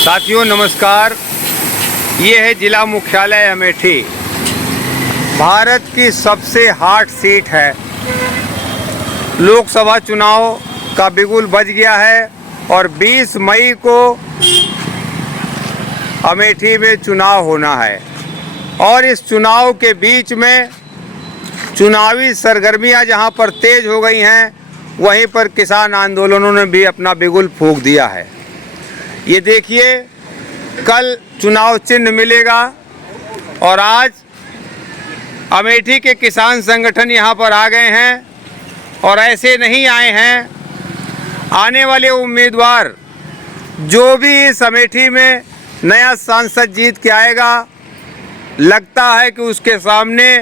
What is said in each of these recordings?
साथियों नमस्कार। ये है जिला मुख्यालय अमेठी। भारत की सबसे हॉट सीट है। लोकसभा चुनाव का बिगुल बज गया है और 20 मई को अमेठी में चुनाव होना है। और इस चुनाव के बीच में चुनावी सरगर्मियां जहां पर तेज हो गई हैं, वहीं पर किसान आंदोलनों ने भी अपना बिगुल फूंक दिया है। ये देखिए, कल चुनाव चिन्ह मिलेगा और आज अमेठी के किसान संगठन यहाँ पर आ गए हैं। और ऐसे नहीं आए हैं, आने वाले उम्मीदवार जो भी इस अमेठी में नया सांसद जीत के आएगा, लगता है कि उसके सामने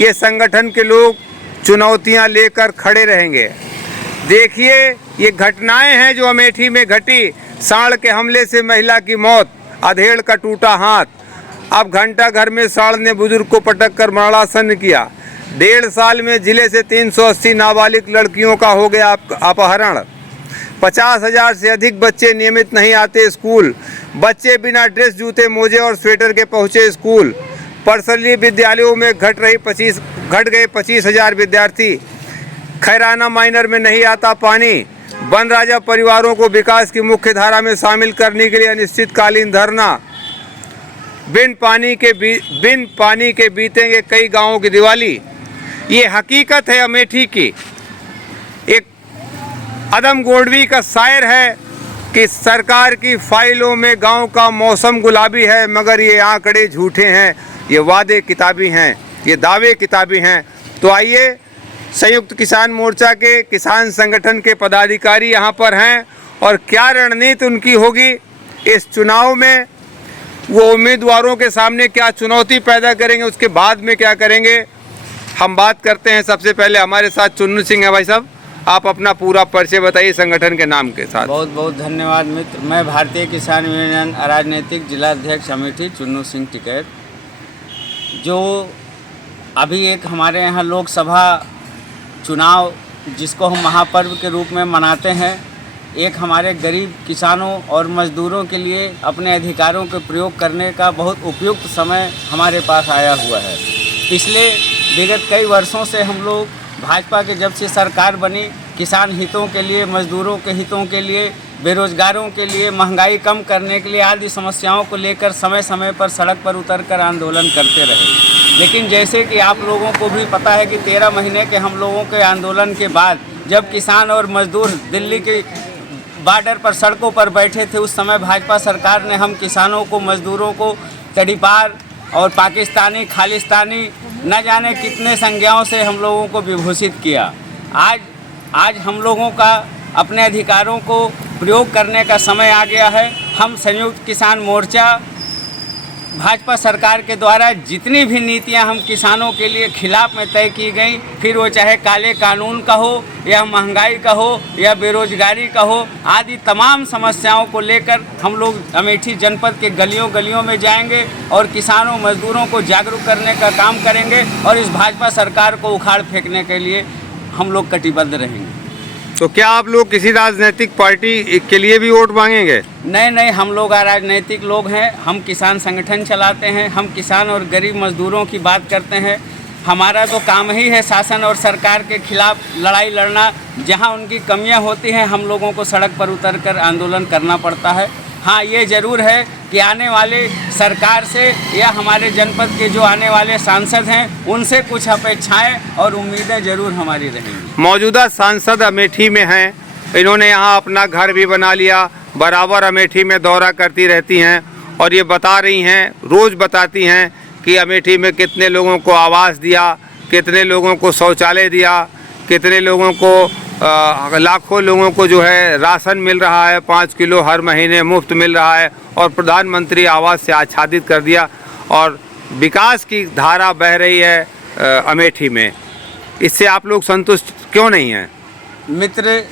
ये संगठन के लोग चुनौतियां लेकर खड़े रहेंगे। देखिए, ये घटनाएं हैं जो अमेठी में घटी। सांड के हमले से महिला की मौत, अधेड़ का टूटा हाथ। अब घंटा घर में सांड ने बुजुर्ग को पटक कर मरणासन किया। 1.5 साल में जिले से 380 नाबालिग लड़कियों का हो गया अपहरण। 50,000 से अधिक बच्चे नियमित नहीं आते स्कूल। बच्चे बिना ड्रेस, जूते, मोजे और स्वेटर के पहुंचे स्कूल। पर्सनली विद्यालयों में घट गए 25,000 विद्यार्थी। खैराना माइनर में नहीं आता पानी। वन राजा परिवारों को विकास की मुख्य धारा में शामिल करने के लिए अनिश्चितकालीन धरना। बिन पानी के बीतेंगे कई गांवों की दिवाली। ये हकीकत है अमेठी की। एक अदम गोडवी का शायर है कि सरकार की फाइलों में गांव का मौसम गुलाबी है, मगर ये आंकड़े झूठे हैं, ये वादे किताबी हैं, ये दावे किताबी हैं। तो आइए, संयुक्त किसान मोर्चा के किसान संगठन के पदाधिकारी यहाँ पर हैं और क्या रणनीति उनकी होगी इस चुनाव में, वो उम्मीदवारों के सामने क्या चुनौती पैदा करेंगे, उसके बाद में क्या करेंगे, हम बात करते हैं। सबसे पहले हमारे साथ चुन्नू सिंह है। भाई साहब, आप अपना पूरा परिचय बताइए संगठन के नाम के साथ। बहुत बहुत धन्यवाद मित्र। मैं भारतीय किसान यूनियन अराजनैतिक जिला अध्यक्ष अमेठी चुन्नू सिंह टिकैत। जो अभी एक हमारे यहाँ लोकसभा चुनाव, जिसको हम महापर्व के रूप में मनाते हैं, एक हमारे गरीब किसानों और मज़दूरों के लिए अपने अधिकारों के प्रयोग करने का बहुत उपयुक्त समय हमारे पास आया हुआ है। पिछले विगत कई वर्षों से हम लोग भाजपा के जब से सरकार बनी, किसान हितों के लिए, मज़दूरों के हितों के लिए, बेरोजगारों के लिए, महंगाई कम करने के लिए आदि समस्याओं को लेकर समय समय पर सड़क पर उतरकर आंदोलन करते रहे। लेकिन जैसे कि आप लोगों को भी पता है कि 13 महीने के हम लोगों के आंदोलन के बाद जब किसान और मजदूर दिल्ली के बॉर्डर पर सड़कों पर बैठे थे, उस समय भाजपा सरकार ने हम किसानों को, मजदूरों को तड़ीपार और पाकिस्तानी, खालिस्तानी न जाने कितने संज्ञाओं से हम लोगों को विभूषित किया। आज हम लोगों का अपने अधिकारों को प्रयोग करने का समय आ गया है। हम संयुक्त किसान मोर्चा भाजपा सरकार के द्वारा जितनी भी नीतियां हम किसानों के लिए खिलाफ में तय की गई, फिर वो चाहे काले कानून का हो, या महंगाई का हो, या बेरोजगारी का हो, आदि तमाम समस्याओं को लेकर हम लोग अमेठी जनपद के गलियों गलियों में जाएंगे और किसानों मजदूरों को जागरूक करने का काम करेंगे और इस भाजपा सरकार को उखाड़ फेंकने के लिए हम लोग कटिबद्ध रहेंगे। तो क्या आप लोग किसी राजनीतिक पार्टी के लिए भी वोट मांगेंगे? नहीं, हम लोग राजनीतिक लोग हैं। हम किसान संगठन चलाते हैं। हम किसान और गरीब मजदूरों की बात करते हैं। हमारा तो काम ही है शासन और सरकार के खिलाफ लड़ाई लड़ना। जहां उनकी कमियां होती हैं, हम लोगों को सड़क पर उतरकर आंदोलन करना पड़ता है। हाँ, ये ज़रूर है कि आने वाले सरकार से या हमारे जनपद के जो आने वाले सांसद हैं, उनसे कुछ अपेक्षाएं और उम्मीदें ज़रूर हमारी रहेंगी। मौजूदा सांसद अमेठी में हैं, इन्होंने यहाँ अपना घर भी बना लिया, बराबर अमेठी में दौरा करती रहती हैं और ये बता रही हैं, रोज़ बताती हैं कि अमेठी में कितने लोगों को आवास दिया, कितने लोगों को शौचालय दिया, कितने लोगों को लाखों लोगों को जो है राशन मिल रहा है, 5 किलो हर महीने मुफ्त मिल रहा है और प्रधानमंत्री आवास से आच्छादित कर दिया और विकास की धारा बह रही है अमेठी में। इससे आप लोग संतुष्ट क्यों नहीं हैं? मित्र,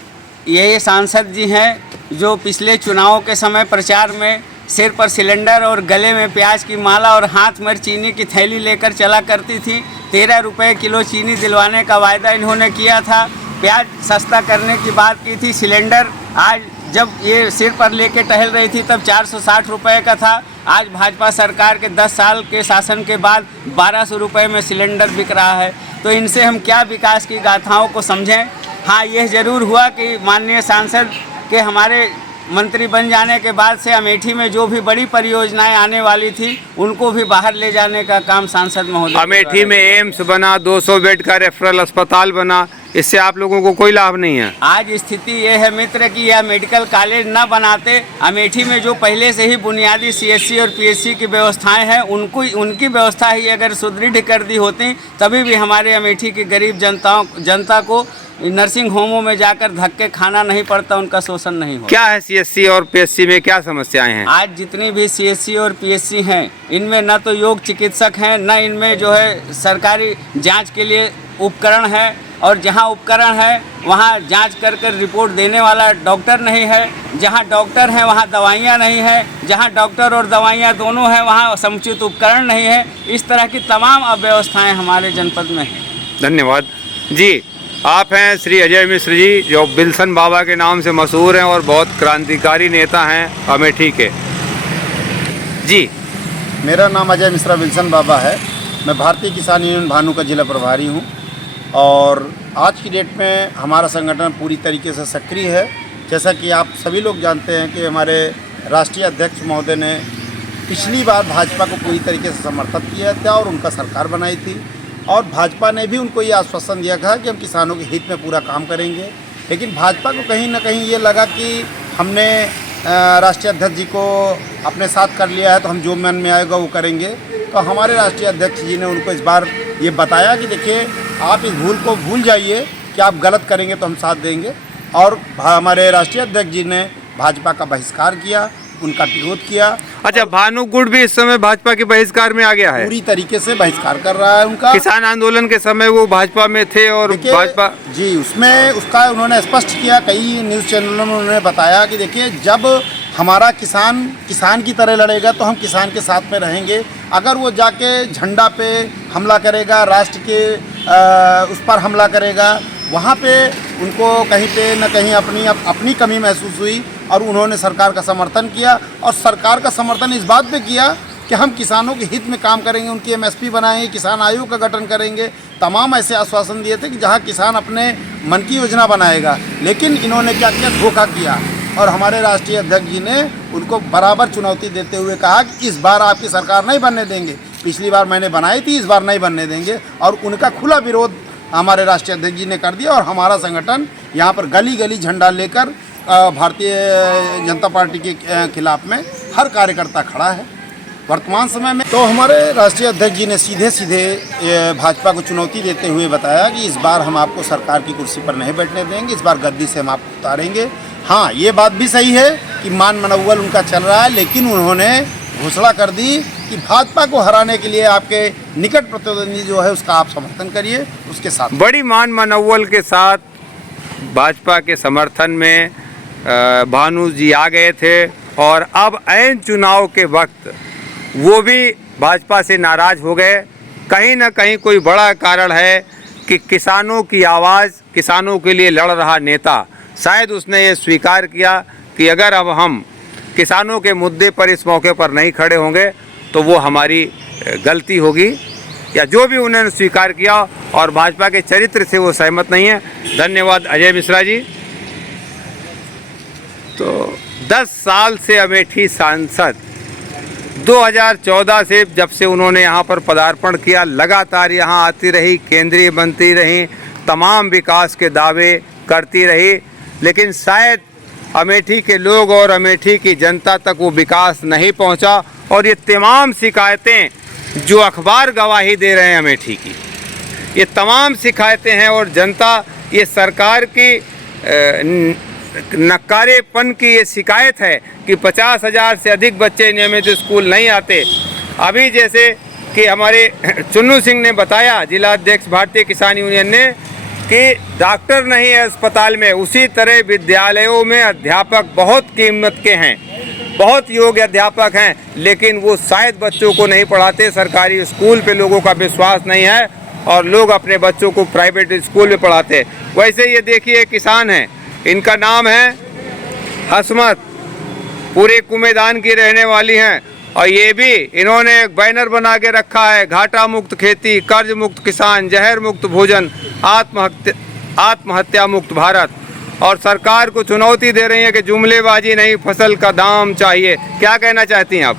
ये सांसद जी हैं जो पिछले चुनावों के समय प्रचार में सिर पर सिलेंडर और गले में प्याज की माला और हाथ में चीनी की थैली लेकर चला करती थी। 13 रुपये किलो चीनी दिलवाने का वायदा इन्होंने किया था। प्याज सस्ता करने की बात की थी। सिलेंडर आज जब ये सिर पर लेके टहल रही थी तब 460 रुपये का था। आज भाजपा सरकार के 10 साल के शासन के बाद 1200 रुपये में सिलेंडर बिक रहा है। तो इनसे हम क्या विकास की गाथाओं को समझें। हाँ, यह ज़रूर हुआ कि माननीय सांसद के हमारे मंत्री बन जाने के बाद से अमेठी में जो भी बड़ी परियोजनाएं आने वाली थी उनको भी बाहर ले जाने का काम सांसद महोदय। अमेठी में एम्स बना, 200 बेड का रेफरल अस्पताल बना, इससे आप लोगों को कोई लाभ नहीं है। आज स्थिति ये है मित्र कि यह मेडिकल कॉलेज न बनाते, अमेठी में जो पहले से ही बुनियादी सीएससी और पीएचसी की व्यवस्थाएं हैं उनकी व्यवस्था ही अगर सुदृढ़ कर दी होती तभी भी हमारे अमेठी की गरीब जनता को नर्सिंग होमों में जाकर धक्के खाना नहीं पड़ता, उनका शोषण नहीं होता। क्या है सीएससी और पीएचसी में क्या समस्याएं हैं? आज जितनी भी सीएससी और पीएचसी हैं इनमें न तो योग चिकित्सक हैं, न इनमें जो है सरकारी जांच के लिए उपकरण है, और जहां उपकरण है वहां जांच कर रिपोर्ट देने वाला डॉक्टर नहीं है। जहां डॉक्टर हैं वहां दवाइयां नहीं है, जहां डॉक्टर और दवाइयां दोनों हैं वहां समुचित उपकरण नहीं है। इस तरह की तमाम अव्यवस्थाएं हमारे जनपद में हैं। धन्यवाद जी। आप हैं श्री अजय मिश्र जी, जो बिल्सन बाबा के नाम से मशहूर हैं और बहुत क्रांतिकारी नेता हैं अमेठी के। जी, मेरा नाम अजय मिश्रा बिल्सन बाबा है। मैं भारतीय किसान यूनियन भानु का जिला प्रभारी हूं और आज की डेट में हमारा संगठन पूरी तरीके से सक्रिय है। जैसा कि आप सभी लोग जानते हैं कि हमारे राष्ट्रीय अध्यक्ष महोदय ने पिछली बार भाजपा को पूरी तरीके से समर्थन किया था और उनका सरकार बनाई थी, और भाजपा ने भी उनको ये आश्वासन दिया था कि हम किसानों के हित में पूरा काम करेंगे। लेकिन भाजपा को कहीं ना कहीं ये लगा कि हमने राष्ट्रीय अध्यक्ष जी को अपने साथ कर लिया है तो हम जो मन में आएगा वो करेंगे। तो हमारे राष्ट्रीय अध्यक्ष जी ने उनको इस बार ये बताया कि देखिए, आप इस भूल को भूल जाइए कि आप गलत करेंगे तो हम साथ देंगे। और हमारे राष्ट्रीय अध्यक्ष जी ने भाजपा का बहिष्कार किया, उनका विरोध किया। अच्छा, भानु गुट भी इस समय भाजपा के बहिष्कार में आ गया है, पूरी तरीके से बहिष्कार कर रहा है उनका। किसान आंदोलन के समय वो भाजपा में थे और भाजपा जी उसमें उसका उन्होंने स्पष्ट किया, कई न्यूज़ चैनलों में उन्होंने बताया कि देखिए, जब हमारा किसान की तरह लड़ेगा तो हम किसान के साथ में रहेंगे। अगर वो जाके झंडा पे हमला करेगा, राष्ट्र के उस पर हमला करेगा, वहाँ पे उनको कहीं पे न कहीं अपनी कमी महसूस हुई और उन्होंने सरकार का समर्थन किया। और सरकार का समर्थन इस बात पे किया कि हम किसानों के हित में काम करेंगे, उनकी एमएसपी बनाएंगे, किसान आयोग का गठन करेंगे। तमाम ऐसे आश्वासन दिए थे कि जहाँ किसान अपने मन की योजना बनाएगा। लेकिन इन्होंने क्या किया, धोखा किया। और हमारे राष्ट्रीय अध्यक्ष जी ने उनको बराबर चुनौती देते हुए कहा कि इस बार आपकी सरकार नहीं बनने देंगे, पिछली बार मैंने बनाई थी, इस बार नहीं बनने देंगे। और उनका खुला विरोध हमारे राष्ट्रीय अध्यक्ष जी ने कर दिया और हमारा संगठन यहाँ पर गली गली झंडा लेकर भारतीय जनता पार्टी के खिलाफ में हर कार्यकर्ता खड़ा है वर्तमान समय में। तो हमारे राष्ट्रीय अध्यक्ष जी ने सीधे सीधे भाजपा को चुनौती देते हुए बताया कि इस बार हम आपको सरकार की कुर्सी पर नहीं बैठने देंगे, इस बार गद्दी से हम आपको उतारेंगे। हाँ, ये बात भी सही है कि मान मनोबल उनका चल रहा है, लेकिन उन्होंने घोषणा कर दी कि भाजपा को हराने के लिए आपके निकट प्रतिद्वंदी जो है उसका आप समर्थन करिए, उसके साथ। बड़ी मान मनोबल के साथ भाजपा के समर्थन में भानु जी आ गए थे और अब ऐन चुनाव के वक्त वो भी भाजपा से नाराज हो गए। कहीं ना कहीं कोई बड़ा कारण है कि किसानों की आवाज़, किसानों के लिए लड़ रहा नेता, शायद उसने ये स्वीकार किया कि अगर अब हम किसानों के मुद्दे पर इस मौके पर नहीं खड़े होंगे तो वो हमारी गलती होगी, या जो भी उन्होंने स्वीकार किया, और भाजपा के चरित्र से वो सहमत नहीं है। धन्यवाद अजय मिश्रा जी। तो 10 साल से अमेठी सांसद, 2014 से जब से उन्होंने यहाँ पर पदार्पण किया, लगातार यहाँ आती रही, केंद्रीय मंत्री रही, तमाम विकास के दावे करती रही, लेकिन शायद अमेठी के लोग और अमेठी की जनता तक वो विकास नहीं पहुंचा। और ये तमाम शिकायतें जो अखबार गवाही दे रहे हैं अमेठी की, ये तमाम शिकायतें हैं, और जनता ये सरकार की नकारेपन की ये शिकायत है कि 50,000 से अधिक बच्चे नियमित स्कूल नहीं आते। अभी जैसे कि हमारे चुन्नू सिंह ने बताया, जिला अध्यक्ष भारतीय किसान यूनियन ने, कि डॉक्टर नहीं है अस्पताल में, उसी तरह विद्यालयों में अध्यापक बहुत कीमत के हैं, बहुत योग्य अध्यापक हैं, लेकिन वो शायद बच्चों को नहीं पढ़ाते। सरकारी स्कूल पे लोगों का विश्वास नहीं है और लोग अपने बच्चों को प्राइवेट स्कूल में पढ़ाते। वैसे ये देखिए, किसान हैं, इनका नाम है हसमत पूरे कुमेदान की रहने वाली हैं। और ये भी इन्होंने एक बैनर बना के रखा है, घाटा मुक्त खेती, कर्ज मुक्त किसान, जहर मुक्त भोजन, आत्महत्या मुक्त भारत। और सरकार को चुनौती दे रही है कि जुमलेबाजी नहीं, फसल का दाम चाहिए। क्या कहना चाहती हैं आप?